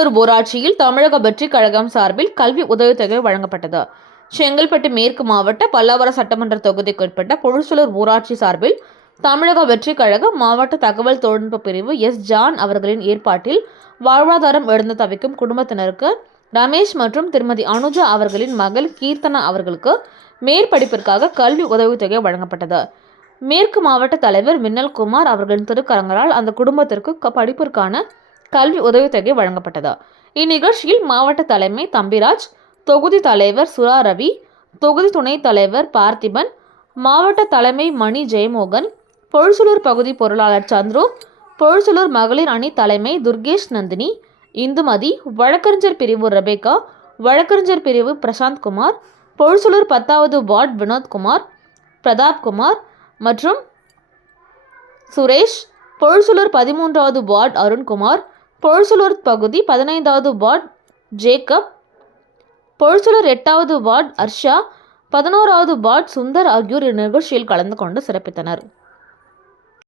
பொருளூர் ஊராட்சியில் தமிழக வெற்றிக் கழகம் சார்பில் கல்வி உதவித்தொகை வழங்கப்பட்டது. செங்கல்பட்டு மேற்கு மாவட்ட பல்லாவரம் சட்டமன்ற தொகுதிக்குட்பட்ட பொருளூர் ஊராட்சி சார்பில் தமிழக வெற்றிக் கழகம் மாவட்ட தகவல் தொழில்நுட்ப பிரிவு ஜான் அவர்களின் ஏற்பாட்டில் வாழ்வாதாரம் இழந்து தவிக்கும் குடும்பத்தினருக்கு ரமேஷ் மற்றும் திருமதி அனுஜா அவர்களின் மகள் கீர்த்தனா அவர்களுக்கு மேற்படிப்பிற்காக கல்வி உதவித்தொகை வழங்கப்பட்டது. மேற்கு மாவட்ட தலைவர் மின்னல் குமார் அவர்களின் திருக்கரங்களால் அந்த குடும்பத்திற்கு படிப்பிற்கான கல்வி உதவித்தொகை வழங்கப்பட்டது. இந்நிகழ்ச்சியில் மாவட்ட தலைமை தம்பிராஜ், தொகுதி தலைவர் சுரா ரவி, தொகுதி துணைத் தலைவர் பார்த்திபன், மாவட்ட தலைமை மணி ஜெயமோகன், பொழுசலூர் பகுதி பொருளாளர் சந்துரு, பொழுசலூர் மகளிர் அணி தலைமை துர்கேஷ் நந்தினி, இந்துமதி, வழக்கறிஞர் பிரிவு ரெபேக்கா, வழக்கறிஞர் பிரிவு பிரசாந்த் குமார், பொழுசலூர் 10வது வார்டு வினோத்குமார், பிரதாப்குமார் மற்றும் சுரேஷ், பொழுசலூர் 13வது வார்டு அருண்குமார், பொழுசலூர் பகுதி 15வது வார்டு ஜேக்கப், பொழுசலூர் 8வது வார்டு அர்ஷா, 11வது வார்டு சுந்தர் ஆகியோர் இந்நிகழ்ச்சியில் கலந்து கொண்டு சிறப்பித்தனர்.